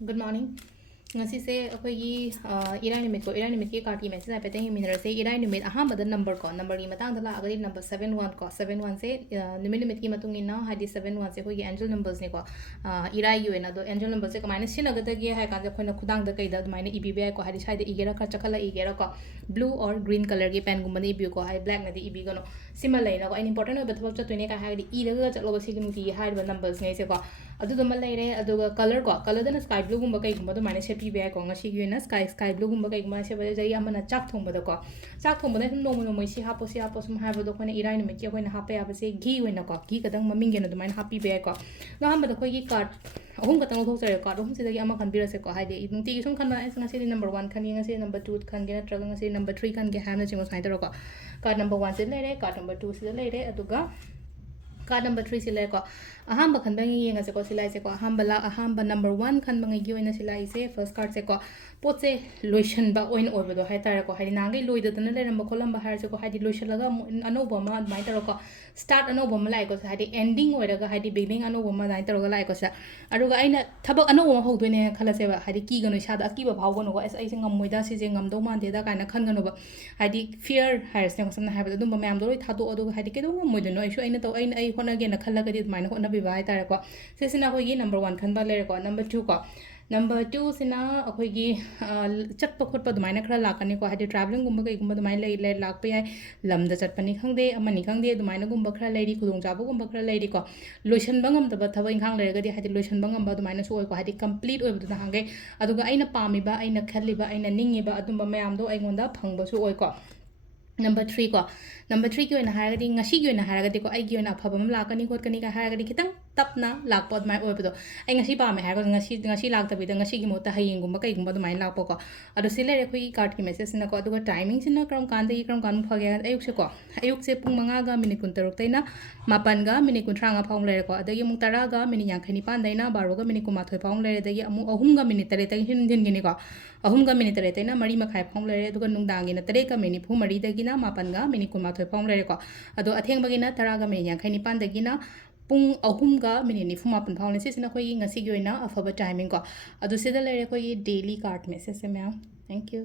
Good morning. Ngasi se akhoi irai nimit ko irai nimit ki card ki message ai pete minera se irai nimit aham bada number gi matang dala agadi number 71 ko 71 se nimit ki matung ina hadi 71 se khoi angel numbers ne ko irai yu ena do angel numbers se kamaina sin agada gi hai ka ja khoina khudang da kai da maina ibi be ko hadi sai da igera ka chakala igera ko blue or green color gi pen gumba ne ibi ko hai black na di ibi gono sima leina ko important oi bathab cha toine ka hai di ira ga chalo ba sig nuti hai ba numbers ngai se ko adu do mal leire adu ga color da sky blue gumba kai gumba do maina se pi be ko ngasi gi na sky blue gumba kai gumba se ba jai amana chak thong ba da ko chak thong ba ne no mo si hapo sum hai ba do ko ne irai ni me ki ko na ha pa ya ba se gi we na ko gi kadang maming ge na do maina happy be ko no ham ba da ko gi card ahum ka tang thok jare card ahum se da gi ama kan bira se ko hai de nunti gi sum khan na ngasi di number 1 khan gi ngasi number 2 khan gi na tra ngasi number 3 khan gi ha na ching sai da ko card number 1 se leire card number 2 se leire aduga card number 3 sila ko ahamba khan bangi yenga se ko sila se ko ahamba number 1 khan bangi gi oina sila ise first card se ko pot se lotion ba oin oibo do hai tar ko hai nangai loida dana le ramba kolam ba har se ko hai lotion laga anoba ma mai tar ko start anoba ma lai ko hai ending oira ga hai beginning anoba ma dai tar ga lai ko sa aruga aina thabak anoba ma hogdoi ne khala se ba hai ki gano sa da ki ba bhaw gano ko ai se ngam moida se je ngam do man de da kaina khan gano ba hai fear har se ko samna hai ba dum ba mayam do roi thado adu hai ke do moida no isu aina to aina ai hona ge na khala ga di mai na hona bi ba hai tar ko se sina ko gi number 1 khan ba le ko number 2 ko number 2 sina akhoi gi chatpa khotpa dumai na khara lakani ko hadi traveling gumba kai gumba dumai lai lak pe ai lamda chatpani khangde amani khangde dumai na gumba khara lairi khudong jaba gumba khara lairi ko lotion bangam da thaba inkhang lairaga di hadi lotion bangam ba dumai na so ko hadi complete oi bu na hangai aduga aina pami ba aina khalli ba aina ningi ba adumba mayam do aingonda phangba su oi ko number 3 ko number 3 ki oina haragadi ngasi gi oina haragadi ko ai gi oina phaba mam lakani khot kani ka haragadi khitang tapna lakpa mai oi bdo ai ngasi pa me haraga ngasi lak tabi da ngasi gi mota hayeng gumba kai gumba mai lakpo ko adu sile re khoi card ki message na ko adu timing sina kram kan de kram kan phage ayuk se ko ayuk se pung 5 ga minute 36 taina 8 ga minute 35 phang le ko adagi mung 10 ga minute 59 daina 12 ga minute 9 phang le adagi amu 3 ga minute 3 tai hin din gini ko 3 ga minute 3 taina 3 makhai phang le aduga nungdang gi na 3 ga minute 4 dagi na 8 ga minute 9 phang le ko adu atheng bagi na 10 ga minute 59 dagi na pung 3 ga minute 9 phang le sina khoi ngasi gi oina afaba timing ko adu sida le khoi daily card message se ma'am thank you